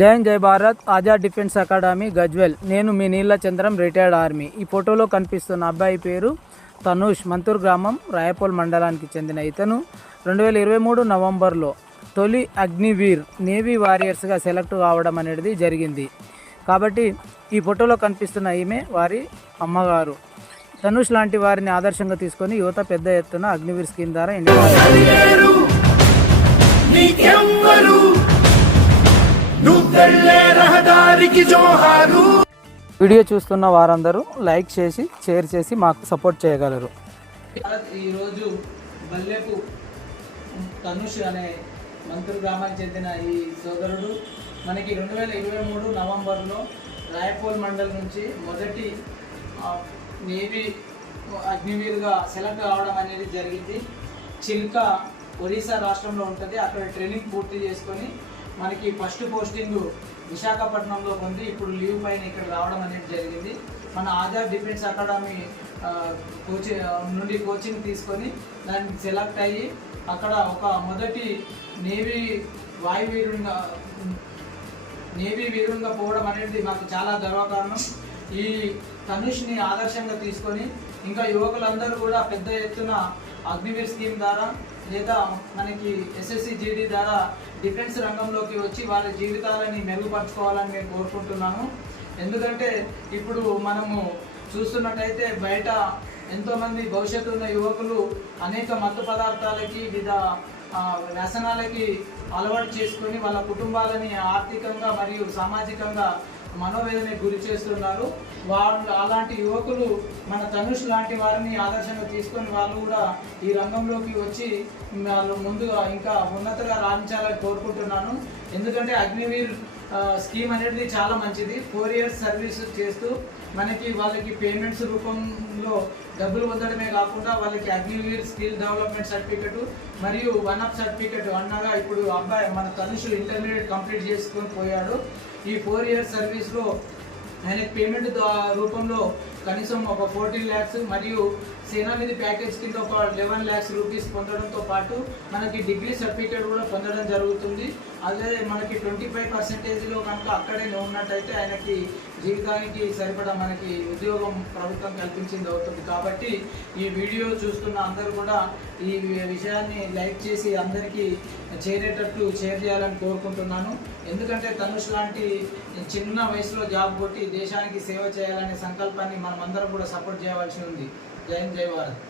జైన్ జై Bharat Azad defence academy Gajwel. నేను మీ నీళ్ళ చంద్రం రిటైర్డ్ ఆర్మీ. ఈ ఫోటోలో కనిపిస్తున్న అబ్బాయి పేరు తనుష్ మంతూర్ గ్రామం రాయపోల్ మండలానికి చెందిన ఇతను. రెండు వేల ఇరవై మూడు నవంబర్లో తొలి అగ్నివీర్ నేవీ వారియర్స్గా సెలెక్ట్ కావడం అనేది జరిగింది. కాబట్టి ఈ ఫోటోలో కనిపిస్తున్న ఈమె వారి అమ్మగారు. తనూష్ లాంటి వారిని ఆదర్శంగా తీసుకొని యువత పెద్ద ఎత్తున అగ్నివీర్ స్కీమ్ ద్వారా ఇండియా రహదారికి జోహారు. వీడియో చూస్తున్న వారందరూ లైక్ చేసి షేర్ చేసి మాకు సపోర్ట్ చేయగలరు. ఈరోజు బల్లెపు తనుష్ అనే మంత్రి గ్రామానికి చెందిన ఈ సోదరుడు. మనకి రెండు వేల ఇరవై మూడు నవంబర్లో రాయపోల్ మండల్ నుంచి మొదటి నేవీ అగ్నివీరుగా సెలెక్ట్ కావడం అనేది జరిగింది. చిల్కా ఒరిస్సా రాష్ట్రంలో ఉంటుంది. అక్కడ ట్రైనింగ్ పూర్తి చేసుకొని మనకి ఫస్ట్ పోస్టింగ్ విశాఖపట్నంలో పొంది ఇప్పుడు లీవ్ పైన ఇక్కడ రావడం అనేది జరిగింది. మన ఆజాద్ డిఫెన్స్ అకాడమీ కోచింగ్ నుండి కోచింగ్ తీసుకొని దానికి సెలెక్ట్ అయ్యి అక్కడ ఒక మొదటి నేవీ వాయువీరునిగా నేవీ వీరునిగా పోవడం అనేది మాకు చాలా గర్వకారణం. ఈ తనుష్ని ఆదర్శంగా తీసుకొని ఇంకా యువకులందరూ కూడా పెద్ద ఎత్తున అగ్నివీర్ స్కీమ్ ద్వారా లేదా మనకి ఎస్ఎస్సి జీడీ ద్వారా డిఫెన్స్ రంగంలోకి వచ్చి వాళ్ళ జీవితాలని మెరుగుపరచుకోవాలని నేను కోరుకుంటున్నాను. ఎందుకంటే ఇప్పుడు మనము చూస్తున్నట్టయితే బయట ఎంతోమంది భవిష్యత్తు ఉన్న యువకులు అనేక మత్తు పదార్థాలకి వివిధ వ్యసనాలకి అలవాటు చేసుకొని వాళ్ళ కుటుంబాలని ఆర్థికంగా మరియు సామాజికంగా మనోవేదనకి గురి చేస్తున్నారు. వాళ్ళు అలాంటి యువకులు మన ధనుష్ లాంటి వారిని ఆదర్శంగా తీసుకొని వాళ్ళు కూడా ఈ రంగంలోకి వచ్చి వాళ్ళు ముందుగా ఇంకా ఉన్నతగా రాణించాలని కోరుకుంటున్నాను. ఎందుకంటే అగ్నివీర్ స్కీమ్ అనేది చాలా మంచిది. ఫోర్ ఇయర్స్ సర్వీస్ చేస్తూ మనకి వాళ్ళకి పేమెంట్స్ రూపంలో డబ్బులు పొందడమే కాకుండా వాళ్ళకి అగ్నివీర్ స్కిల్ డెవలప్మెంట్ సర్టిఫికెట్ మరియు వన్ అప్ సర్టిఫికెట్ అన్నగా ఇప్పుడు అబ్బాయి మన తనుషు ఇంటర్మీడియట్ కంప్లీట్ చేసుకొని పోయాడు. ఈ ఫోర్ ఇయర్స్ సర్వీస్లో ఆయన పేమెంట్ రూపంలో కనీసం ఒక ఫోర్టీన్ ల్యాక్స్ మరియు సేనానిధి ప్యాకేజ్ కింద ఒక లెవెన్ ల్యాక్స్ రూపీస్ పొందడంతో పాటు మనకి డిగ్రీ సర్టిఫికేట్ కూడా పొందడం జరుగుతుంది. అదే మనకి ట్వంటీ ఫైవ్ పర్సెంటేజ్లో కనుక అక్కడే ఉన్నట్టయితే ఆయనకి జీవితానికి సరిపడా మనకి ఉద్యోగం ప్రభుత్వం కల్పించింది అవుతుంది. కాబట్టి ఈ వీడియో చూస్తున్న అందరూ కూడా ఈ విషయాన్ని లైక్ చేసి అందరికీ చేరేటట్లు షేర్ చేయాలని కోరుకుంటున్నాను. ఎందుకంటే తనుష్ లాంటి చిన్న వయసులో జాబ్ కొట్టి దేశానికి సేవ చేయాలనే సంకల్పాన్ని మనం అందరం కూడా సపోర్ట్ చేయవలసి ఉంది. జై జై భారత్.